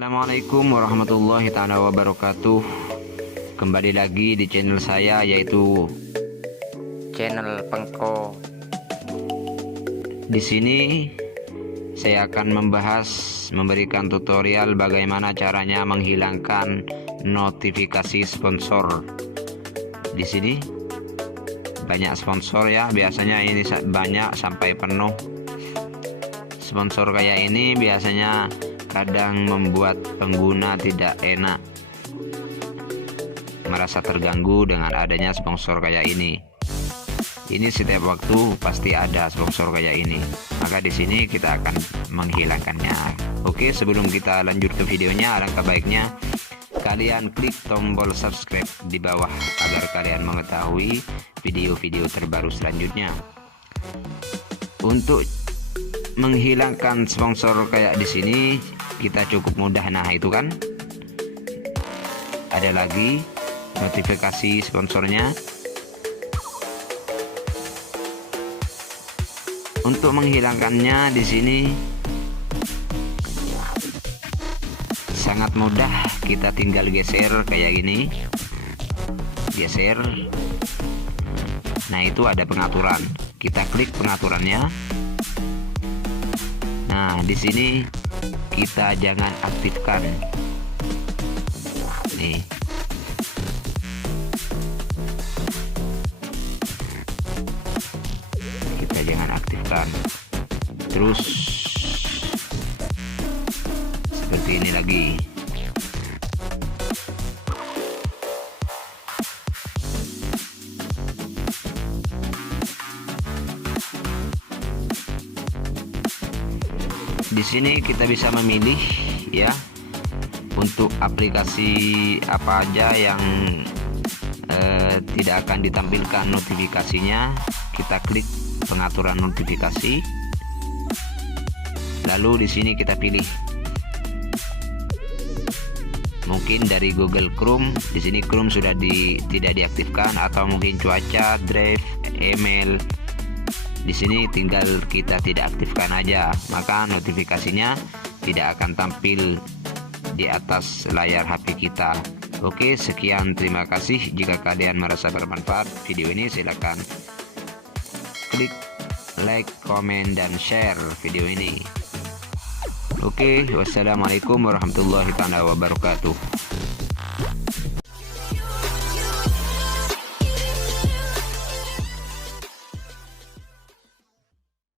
Assalamualaikum warahmatullahi taala wabarakatuh. Kembali lagi di channel saya, yaitu channel Pengko. Di sini saya akan memberikan tutorial bagaimana caranya menghilangkan notifikasi sponsor. Di sini banyak sponsor ya, biasanya ini banyak sampai penuh. Sponsor kayak ini biasanya kadang membuat pengguna tidak enak, merasa terganggu dengan adanya sponsor kayak ini. Ini setiap waktu pasti ada sponsor kayak ini. Maka di sini kita akan menghilangkannya. Oke, sebelum kita lanjut ke videonya, alangkah baiknya kalian klik tombol subscribe di bawah agar kalian mengetahui video-video terbaru selanjutnya. Untuk menghilangkan sponsor kayak di sini kita cukup mudah. Nah, itu kan ada lagi notifikasi sponsornya. Untuk menghilangkannya di sini sangat mudah, kita tinggal geser kayak gini. Geser. Nah, itu ada pengaturan. Kita klik pengaturannya. Nah, di sini kita jangan aktifkan. Nih. Kita jangan aktifkan. Terus seperti ini lagi. Di sini kita bisa memilih ya untuk aplikasi apa aja yang tidak akan ditampilkan notifikasinya. Kita klik pengaturan notifikasi. Lalu di sini kita pilih. Mungkin dari Google Chrome, di sini Chrome sudah tidak diaktifkan, atau mungkin cuaca, drive, email. Di sini tinggal kita tidak aktifkan aja, maka notifikasinya tidak akan tampil di atas layar HP kita. Oke, sekian, terima kasih. Jika kalian merasa bermanfaat video ini, silakan klik like, komen, dan share video ini. Oke, wassalamualaikum warahmatullahi wabarakatuh.